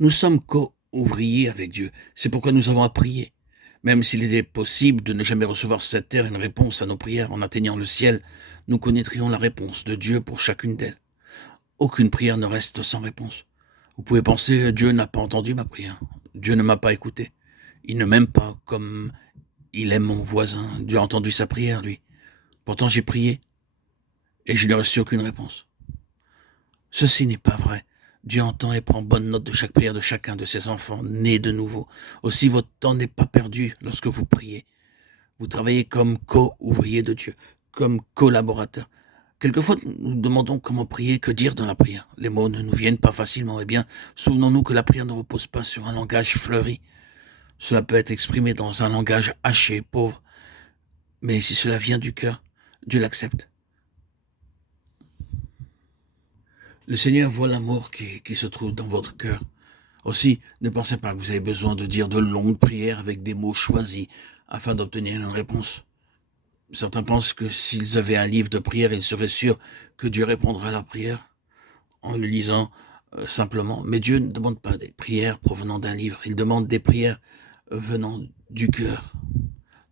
Nous sommes co-ouvriers avec Dieu. C'est pourquoi nous avons à prier. Même s'il était possible de ne jamais recevoir sur cette terre une réponse à nos prières en atteignant le ciel, nous connaîtrions la réponse de Dieu pour chacune d'elles. Aucune prière ne reste sans réponse. Vous pouvez penser, Dieu n'a pas entendu ma prière. Dieu ne m'a pas écouté. Il ne m'aime pas comme il aime mon voisin. Dieu a entendu sa prière, lui. Pourtant j'ai prié et je n'ai reçu aucune réponse. Ceci n'est pas vrai. Dieu entend et prend bonne note de chaque prière de chacun de ses enfants nés de nouveau. Aussi votre temps n'est pas perdu lorsque vous priez. Vous travaillez comme co-ouvrier de Dieu, comme collaborateur. Quelquefois, nous demandons comment prier, que dire dans la prière. Les mots ne nous viennent pas facilement. Eh bien, souvenons-nous que la prière ne repose pas sur un langage fleuri. Cela peut être exprimé dans un langage haché, pauvre. Mais si cela vient du cœur, Dieu l'accepte. Le Seigneur voit l'amour qui se trouve dans votre cœur. Aussi, ne pensez pas que vous avez besoin de dire de longues prières avec des mots choisis afin d'obtenir une réponse. Certains pensent que s'ils avaient un livre de prière, ils seraient sûrs que Dieu répondra à leur prière en le lisant simplement. Mais Dieu ne demande pas des prières provenant d'un livre, il demande des prières venant du cœur.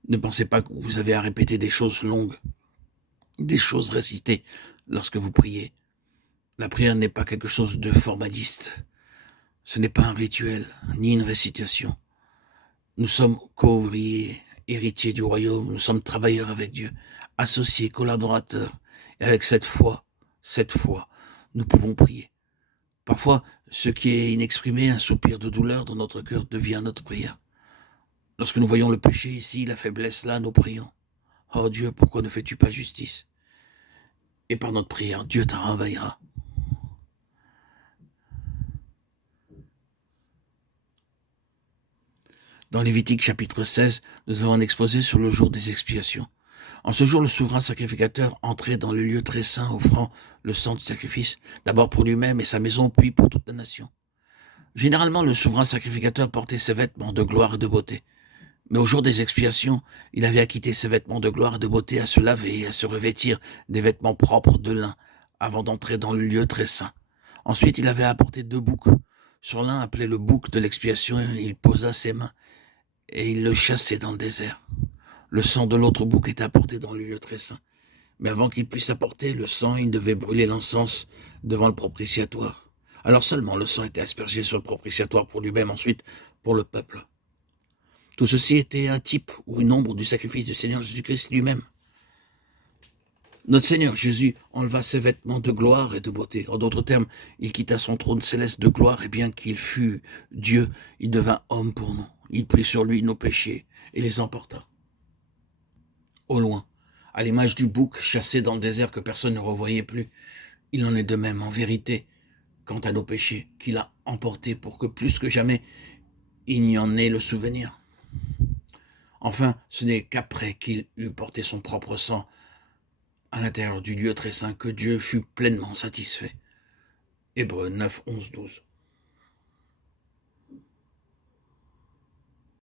Ne pensez pas que vous avez à répéter des choses longues, des choses récitées lorsque vous priez. La prière n'est pas quelque chose de formaliste. Ce n'est pas un rituel, ni une récitation. Nous sommes co-ouvriers, héritiers du royaume, nous sommes travailleurs avec Dieu, associés, collaborateurs. Et avec cette foi, nous pouvons prier. Parfois, ce qui est inexprimé, un soupir de douleur dans notre cœur, devient notre prière. Lorsque nous voyons le péché ici, la faiblesse là, nous prions. Oh Dieu, pourquoi ne fais-tu pas justice? Et par notre prière, Dieu t'en renveillera. Dans Lévitique chapitre 16, nous avons un exposé sur le jour des expiations. En ce jour, le souverain sacrificateur entrait dans le lieu très saint, offrant le sang du sacrifice, d'abord pour lui-même et sa maison, puis pour toute la nation. Généralement, le souverain sacrificateur portait ses vêtements de gloire et de beauté. Mais au jour des expiations, il avait à quitter ses vêtements de gloire et de beauté, à se laver et à se revêtir des vêtements propres de lin, avant d'entrer dans le lieu très saint. Ensuite, il avait à apporter 2 boucs. Sur l'un, appelé le bouc de l'expiation, il posa ses mains et il le chassait dans le désert. Le sang de l'autre bouc était apporté dans le lieu très saint. Mais avant qu'il puisse apporter le sang, il devait brûler l'encens devant le propitiatoire. Alors seulement le sang était aspergé sur le propitiatoire pour lui-même, ensuite pour le peuple. Tout ceci était un type ou une ombre du sacrifice du Seigneur Jésus-Christ lui-même. Notre Seigneur Jésus enleva ses vêtements de gloire et de beauté. En d'autres termes, il quitta son trône céleste de gloire, et bien qu'il fût Dieu, il devint homme pour nous. Il prit sur lui nos péchés et les emporta. Au loin, à l'image du bouc chassé dans le désert que personne ne revoyait plus, il en est de même en vérité quant à nos péchés qu'il a emportés pour que plus que jamais il n'y en ait le souvenir. Enfin, ce n'est qu'après qu'il eut porté son propre sang à l'intérieur du lieu très saint que Dieu fut pleinement satisfait. Hébreux 9, 11, 12.